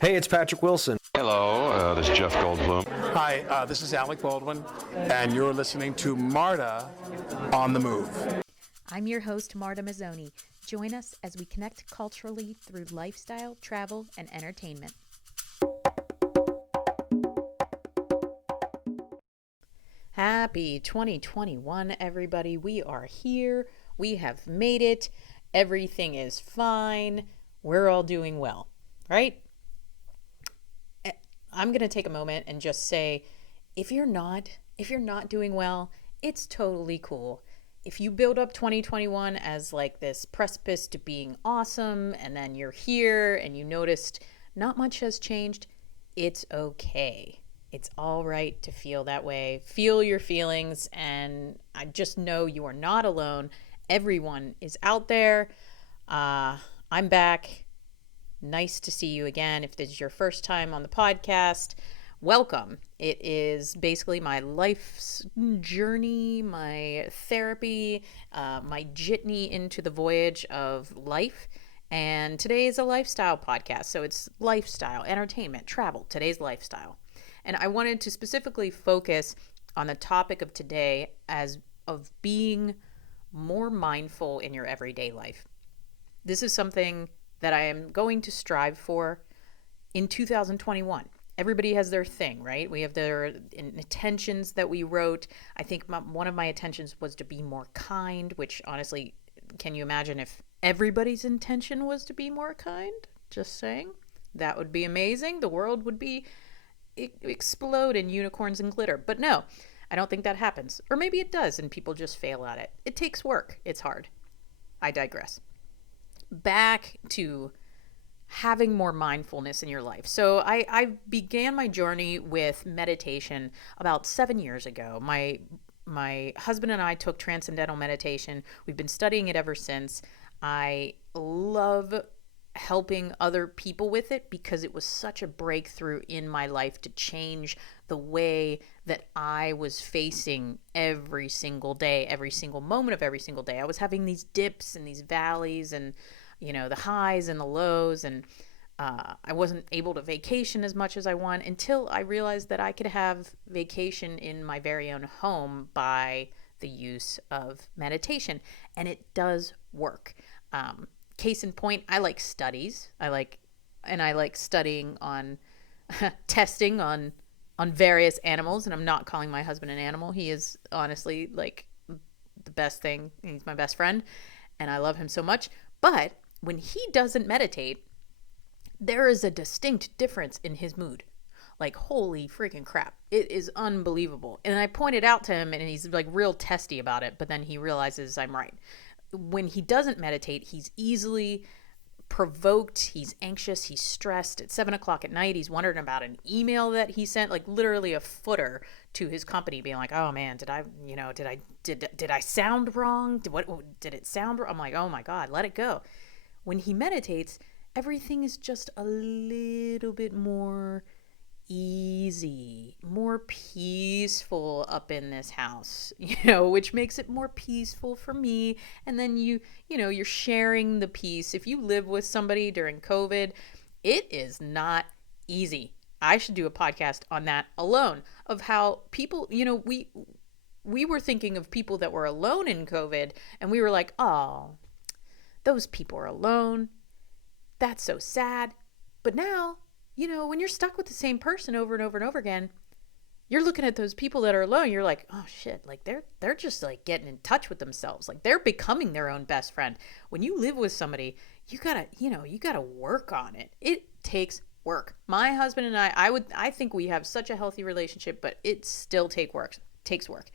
Hey, it's Patrick Wilson. Hello, this is Jeff Goldblum. Hi, this is Alec Baldwin, and you're listening to Marta on the Move. I'm your host, Marta Mazzoni. Join us as we connect culturally through lifestyle, travel, and entertainment. Happy 2021, everybody. We are here. We have made it. Everything is fine. We're all doing well, right? I'm going to take a moment and just say, if you're not doing well, it's totally cool. If you build up 2021 as like this precipice to being awesome, and then you're here and you noticed not much has changed, it's okay. It's all right to feel that way. Feel your feelings, and I just know you are not alone. Everyone is out there. I'm back. Nice to see you again. If this is your first time on the podcast, welcome. It is basically my life's journey, my therapy, my jitney into the voyage of life. And today is a lifestyle podcast. So it's lifestyle, entertainment, travel, today's lifestyle. And I wanted to specifically focus on the topic of today as of being more mindful in your everyday life. This is something that I am going to strive for in 2021. Everybody has their thing, right? We have their intentions that we wrote. I think one of my intentions was to be more kind, which honestly, can you imagine if everybody's intention was to be more kind? Just saying. That would be amazing. The world would be explode in unicorns and glitter. But no, I don't think that happens. Or maybe it does and people just fail at it. It takes work. It's hard. I digress. Back to having more mindfulness in your life. So I began my journey with meditation about 7 years ago. My husband and I took transcendental meditation. We've been studying it ever since. I love helping other people with it because it was such a breakthrough in my life to change the way that I was facing every single day, every single moment of every single day. I was having these dips and these valleys and the highs and the lows, and I wasn't able to vacation as much as I want until I realized that I could have vacation in my very own home by the use of meditation, and it does work. Case in point, I like studies. I like studying on testing on various animals, and I'm not calling my husband an animal. He is honestly like the best thing. He's my best friend, and I love him so much. But when he doesn't meditate, there is a distinct difference in his mood. Like, holy freaking crap. It is unbelievable. And I pointed out to him, and he's like real testy about it, but then he realizes I'm right. When he doesn't meditate, he's easily provoked, he's anxious, he's stressed. At 7:00 at night, he's wondering about an email that he sent, like literally a footer to his company, being like, "Oh man, did I sound wrong? Did it sound wrong?" I'm like, "Oh my God, let it go." When he meditates, everything is just a little bit more easy, more peaceful up in this house, which makes it more peaceful for me. And then you're sharing the peace. If you live with somebody during COVID, it is not easy. I should do a podcast on that alone, of how people, we were thinking of people that were alone in COVID, and we were like, oh, those people are alone. That's so sad. But now, when you're stuck with the same person over and over and over again, you're looking at those people that are alone. You're like, oh shit, like they're just like getting in touch with themselves. Like they're becoming their own best friend. When you live with somebody, you gotta work on it. It takes work. My husband and I think we have such a healthy relationship, but it still takes work.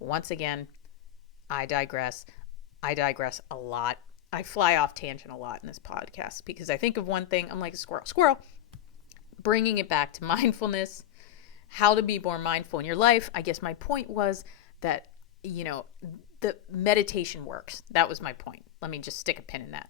Once again, I digress a lot. I fly off tangent a lot in this podcast because I think of one thing, I'm like a squirrel. Bringing it back to mindfulness, how to be more mindful in your life. I guess my point was that, the meditation works. That was my point. Let me just stick a pin in that.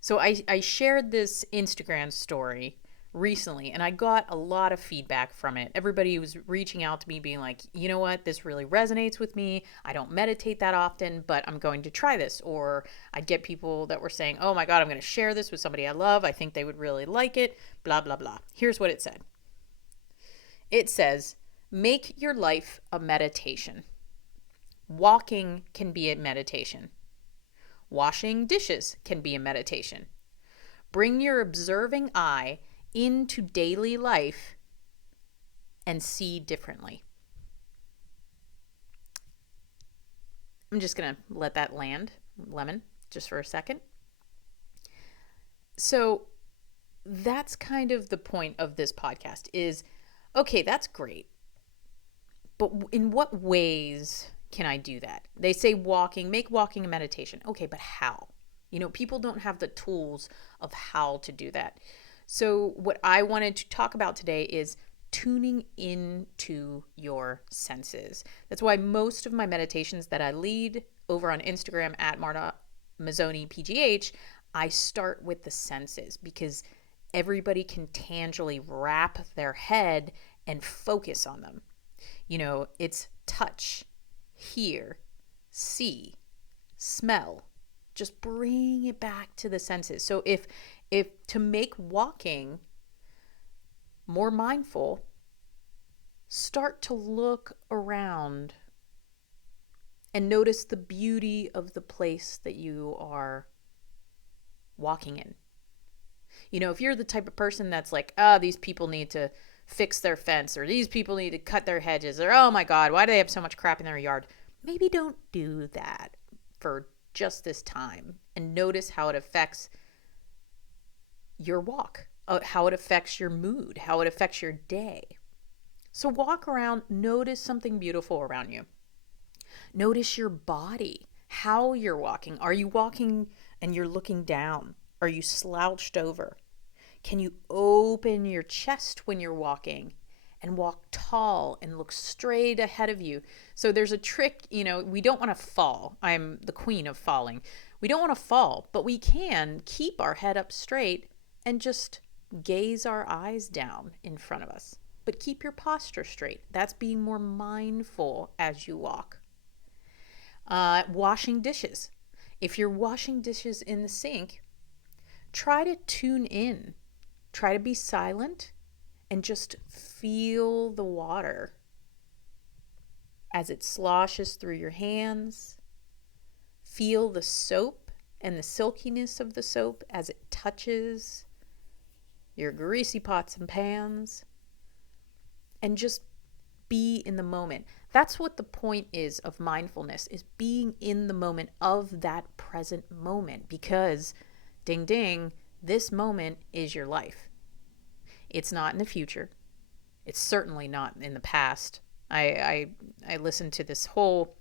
So I shared this Instagram story recently, and I got a lot of feedback from it. Everybody was reaching out to me being like, you know what, this really resonates with me. I don't meditate that often, but I'm going to try this. Or I'd get people that were saying, oh my God, I'm going to share this with somebody I love. I think they would really like it, blah, blah, blah. Here's what it said. It says, make your life a meditation. Walking can be a meditation. Washing dishes can be a meditation. Bring your observing eye into daily life and see differently. I'm just going to let that land, lemon, just for a second. So that's kind of the point of this podcast is, okay, that's great. But in what ways can I do that? They say make walking a meditation. Okay, but how? People don't have the tools of how to do that. So what I wanted to talk about today is tuning into your senses. That's why most of my meditations that I lead over on Instagram at Marta Mazzoni PGH, I start with the senses because everybody can tangibly wrap their head and focus on them. It's touch, hear, see, smell. Just bring it back to the senses. So if to make walking more mindful, start to look around and notice the beauty of the place that you are walking in. If you're the type of person that's like, these people need to fix their fence, or these people need to cut their hedges, or oh my God, why do they have so much crap in their yard? Maybe don't do that for just this time, and notice how it affects your walk, how it affects your mood, how it affects your day. So walk around, notice something beautiful around you. Notice your body, how you're walking. Are you walking and you're looking down? Are you slouched over? Can you open your chest when you're walking and walk tall and look straight ahead of you? So there's a trick, we don't want to fall. I'm the queen of falling. We don't want to fall, but we can keep our head up straight and just gaze our eyes down in front of us. But keep your posture straight. That's being more mindful as you walk. Washing dishes. If you're washing dishes in the sink, try to tune in. Try to be silent and just feel the water as it sloshes through your hands. Feel the soap and the silkiness of the soap as it touches your greasy pots and pans. And just be in the moment. That's what the point is of mindfulness, is being in the moment of that present moment, because ding ding, this moment is your life. It's not in the future. It's certainly not in the past. I listened to this whole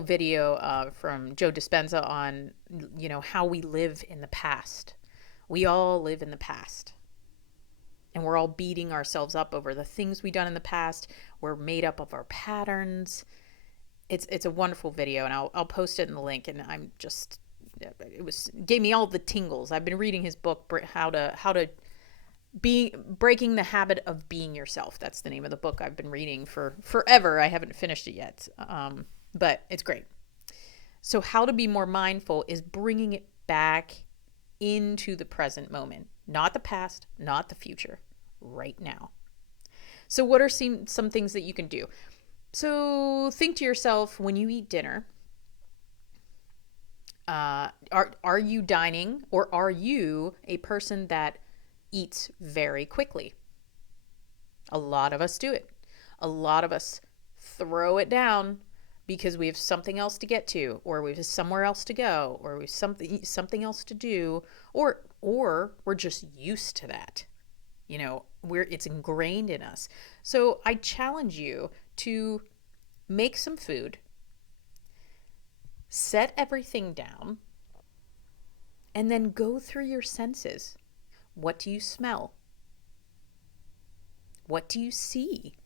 video from Joe Dispenza on how we live in the past. We all live in the past. And we're all beating ourselves up over the things we've done in the past. We're made up of our patterns. It's a wonderful video, and I'll post it in the link. And I'm just, gave me all the tingles. I've been reading his book, how to be breaking the habit of being yourself. That's the name of the book I've been reading for forever. I haven't finished it yet, but it's great. So how to be more mindful is bringing it back into the present moment. Not the past, not the future, right now. So what are some things that you can do? So think to yourself, when you eat dinner, are you dining, or are you a person that eats very quickly? A lot of us do it. A lot of us throw it down because we have something else to get to, or we have somewhere else to go, or we have something else to do, or we're just used to that. It's ingrained in us. So I challenge you to make some food, set everything down, and then go through your senses. What do you smell? What do you see?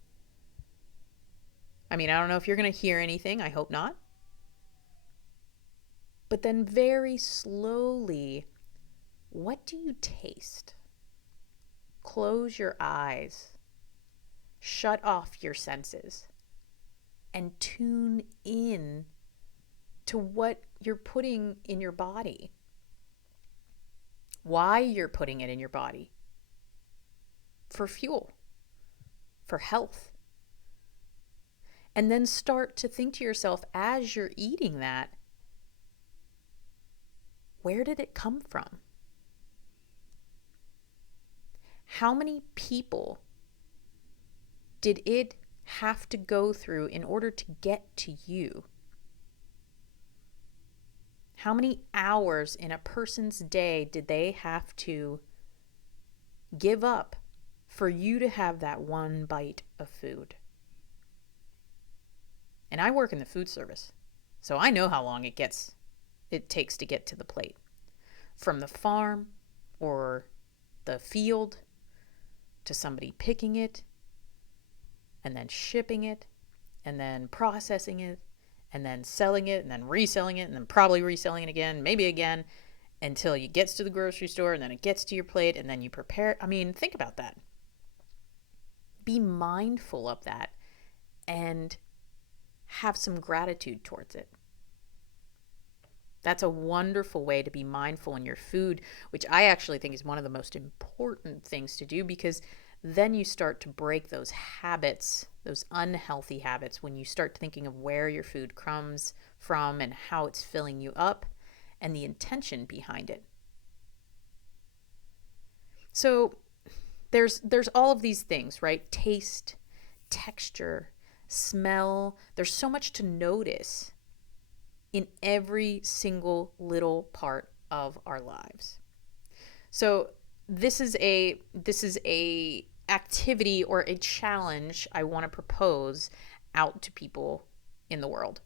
I don't know if you're going to hear anything. I hope not. But then very slowly, what do you taste? close your eyes, shut off your senses, and tune in to what you're putting in your body, why you're putting it in your body, for fuel, for health. And then start to think to yourself as you're eating that, where did it come from? How many people did it have to go through in order to get to you? How many hours in a person's day did they have to give up for you to have that one bite of food? And I work in the food service, so I know how long it takes to get to the plate. From the farm or the field to somebody picking it and then shipping it and then processing it and then selling it and then reselling it and then probably reselling it again, maybe again, until it gets to the grocery store and then it gets to your plate and then you prepare. I mean, think about that. Be mindful of that and have some gratitude towards it. That's a wonderful way to be mindful in your food, which I actually think is one of the most important things to do, because then you start to break those habits, those unhealthy habits, when you start thinking of where your food comes from and how it's filling you up and the intention behind it. So there's all of these things, right? Taste, texture, smell. There's so much to notice in every single little part of our lives. So this is a activity or a challenge I want to propose out to people in the world.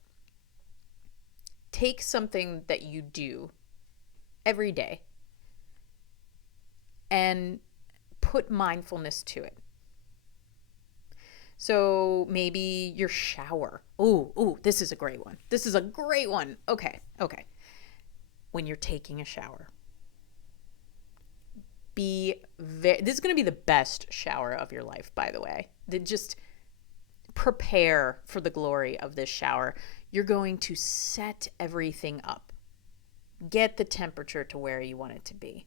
Take something that you do every day and put mindfulness to it. So maybe your shower. Ooh, this is a great one. This is a great one. Okay. When you're taking a shower, this is going to be the best shower of your life, by the way. Just prepare for the glory of this shower. You're going to set everything up. Get the temperature to where you want it to be.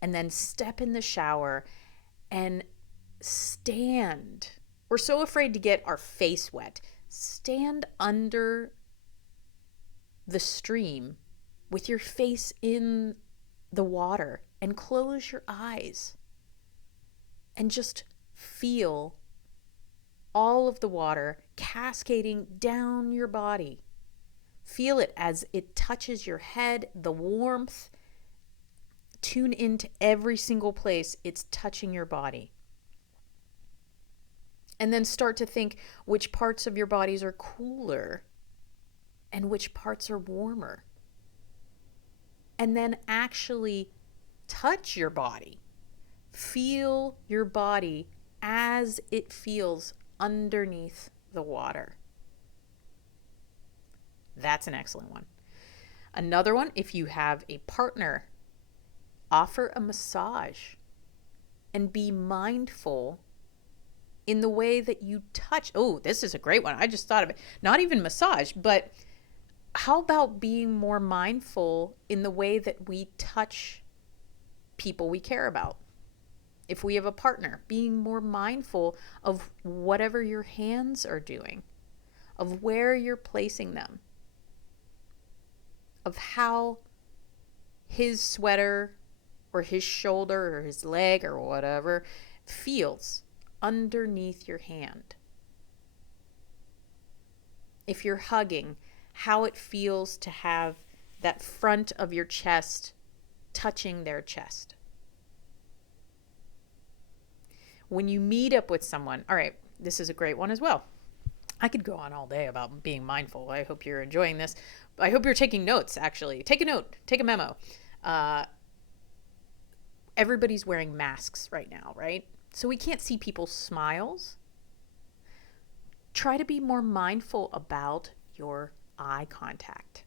And then step in the shower and stand. We're so afraid to get our face wet. Stand under the stream with your face in the water and close your eyes and just feel all of the water cascading down your body. Feel it as it touches your head, the warmth. Tune into every single place it's touching your body. And then start to think which parts of your bodies are cooler and which parts are warmer. And then actually touch your body. Feel your body as it feels underneath the water. That's an excellent one. Another one, if you have a partner, offer a massage and be mindful in the way that you touch. Oh, this is a great one. I just thought of it. Not even massage, but how about being more mindful in the way that we touch people we care about? If we have a partner, being more mindful of whatever your hands are doing, of where you're placing them, of how his sweater or his shoulder or his leg or whatever feels underneath your hand. If you're hugging, how it feels to have that front of your chest touching their chest. When you meet up with someone, all right, this is a great one as well. I could go on all day about being mindful. I hope you're enjoying this. I hope you're taking notes, actually. Take a note. Take a memo. Everybody's wearing masks right now, right? So we can't see people's smiles. Try to be more mindful about your eye contact.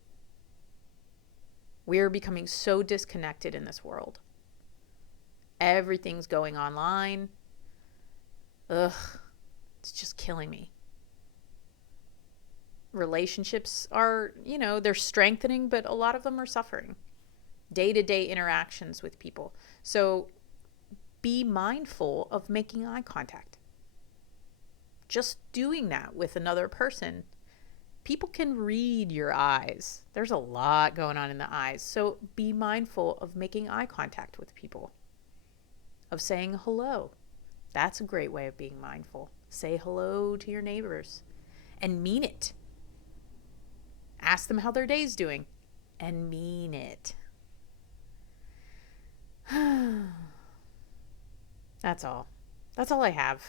We are becoming so disconnected in this world. everything's going online. Ugh, it's just killing me. Relationships are, they're strengthening, but a lot of them are suffering. Day-to-day interactions with people. So be mindful of making eye contact. Just doing that with another person. People can read your eyes. There's a lot going on in the eyes. So be mindful of making eye contact with people, of saying hello. That's a great way of being mindful. Say hello to your neighbors and mean it. Ask them how their day's doing and mean it. That's all. That's all I have.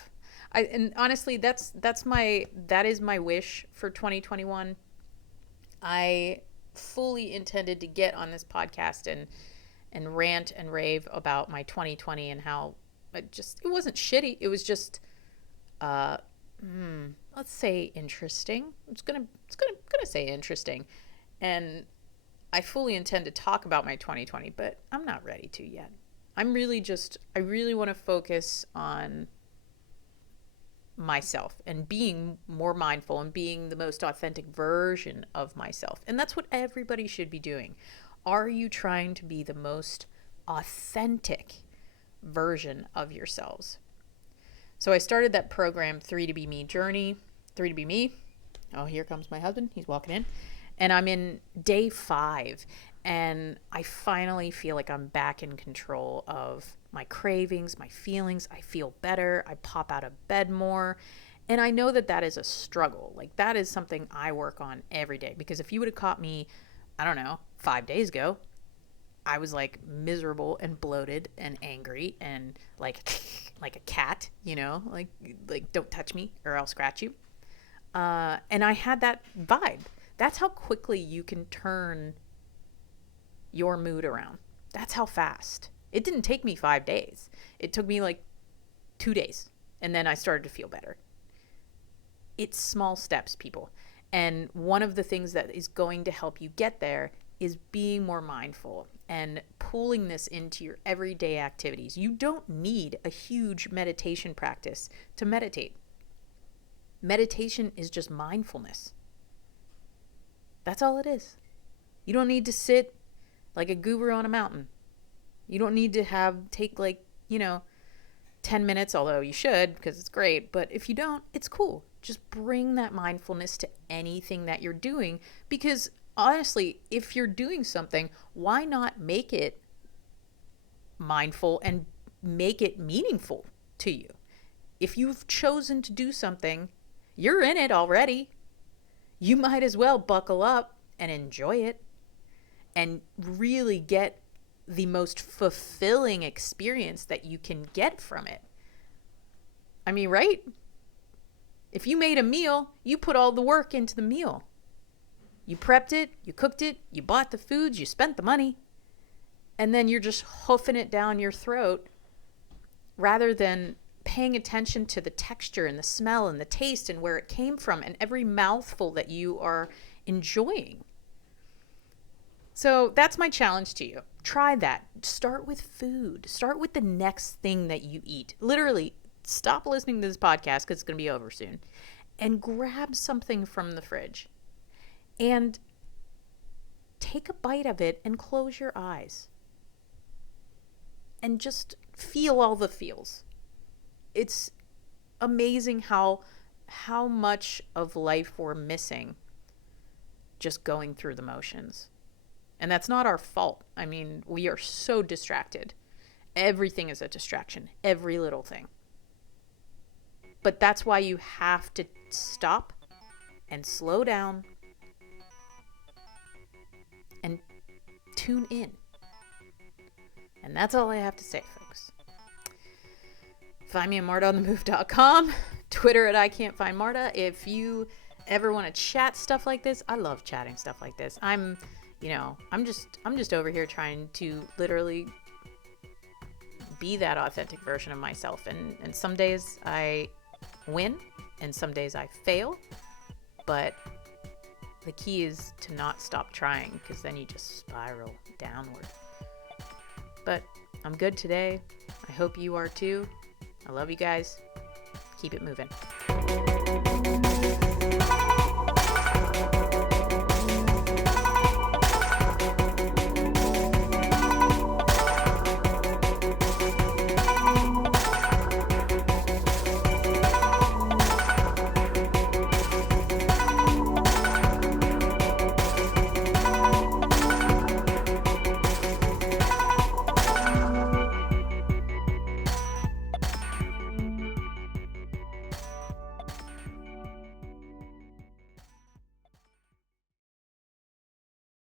And honestly, that is my wish for 2021. I fully intended to get on this podcast and rant and rave about my 2020 and how it wasn't shitty. It was just let's say interesting. I'm gonna say interesting. And I fully intend to talk about my 2020, but I'm not ready to yet. I really want to focus on myself and being more mindful and being the most authentic version of myself. And that's what everybody should be doing. Are you trying to be the most authentic version of yourselves? So I started that program, 3 to Be Me Journey. 3 to Be Me. Oh, here comes my husband. He's walking in. And I'm in day 5. And I finally feel like I'm back in control of my cravings, my feelings. I feel better. I pop out of bed more. And I know that is a struggle. Like, that is something I work on every day. Because if you would have caught me, 5 days ago, I was like miserable and bloated and angry and like a cat, like don't touch me or I'll scratch you. And I had that vibe. That's how quickly you can turn your mood around. That's how fast. It didn't take me 5 days. It took me like 2 days. And then I started to feel better. It's small steps, people. And one of the things that is going to help you get there is being more mindful and pulling this into your everyday activities. You don't need a huge meditation practice to meditate. Meditation is just mindfulness. That's all it is. You don't need to sit like a guru on a mountain. You don't need to take 10 minutes, although you should because it's great. But if you don't, it's cool. Just bring that mindfulness to anything that you're doing, because honestly, if you're doing something, why not make it mindful and make it meaningful to you? If you've chosen to do something, you're in it already. You might as well buckle up and enjoy it and really get the most fulfilling experience that you can get from it. I mean, right? If you made a meal, you put all the work into the meal. You prepped it, you cooked it, you bought the foods, you spent the money, and then you're just hoofing it down your throat rather than paying attention to the texture and the smell and the taste and where it came from and every mouthful that you are enjoying. So that's my challenge to you. Try that. Start with food. Start with the next thing that you eat. Literally, stop listening to this podcast because it's going to be over soon. And grab something from the fridge. And take a bite of it and close your eyes. And just feel all the feels. It's amazing how much of life we're missing just going through the motions. And that's not our fault. I mean, we are so distracted. Everything is a distraction. Every little thing. But that's why you have to stop and slow down and tune in. And that's all I have to say, folks. Find me at martaonthemove.com, Twitter at ICan'tFindMarta. If you ever want to chat stuff like this, I love chatting stuff like this. I'm just over here trying to literally be that authentic version of myself. And some days I win and some days I fail. But the key is to not stop trying, because then you just spiral downward. But I'm good today. I hope you are too. I love you guys. Keep it moving.